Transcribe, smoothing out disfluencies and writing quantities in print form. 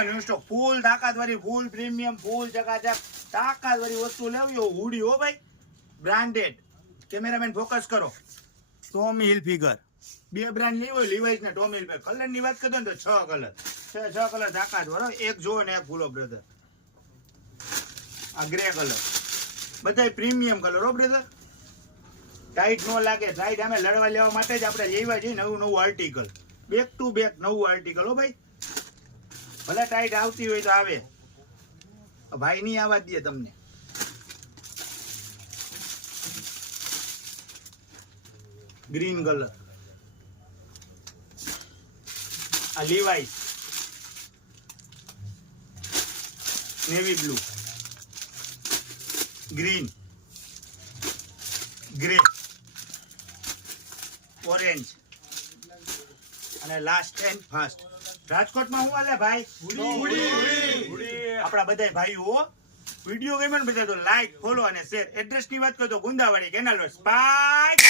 Original new stock, ફૂલ તાકાતવાળી, ફૂલ premium, ફૂલ ચકાચક તાકાતવાળી વસ્તુ લેવી હો, હુડી હો ભાઈ, બ્રાન્ડેડ. કેમેરામેન ફોકસ કરો. ટોમી હિલફિગર 2 બ્રાન્ડ લેવી હોય, લિવાઇસ ને ટોમી હિલફિગર. કલર ની વાત કરતો ને તો 6 કલર, 6 કલર તાકાત વાળો. એક જો ને એક ભૂલો બ્રધર. આ ગ્રે કલર, બધા પ્રીમિયમ કલર હો બ્રધર. ટાઈટ નો લાગે. ટાઈટ અમે લડવા લેવા માટે જ આપણે લેવા જઈએ નવું આર્ટિકલ, બેક ટુ બેક નવું આર્ટિકલ હો ભાઈ. ભલે ટાઈટ આવતી હોય તો આવે, ભાઈ નહીં આવવા દે તમને. ગ્રીન કલર, આ Levi's, navy blue, green, grey, orange અને લાસ્ટ એન્ડ ફર્સ્ટ. રાજકોટમાં હું હાલે ભાઈ? આપણા બધા ભાઈઓ. વિડીયો ગમ્યો ને બધા તો લાઈક, ફોલો અને શેર. એડ્રેસ ની વાત કરો તો ગુંદાવાડી કેનાલ રોડ, સ્પાઈક.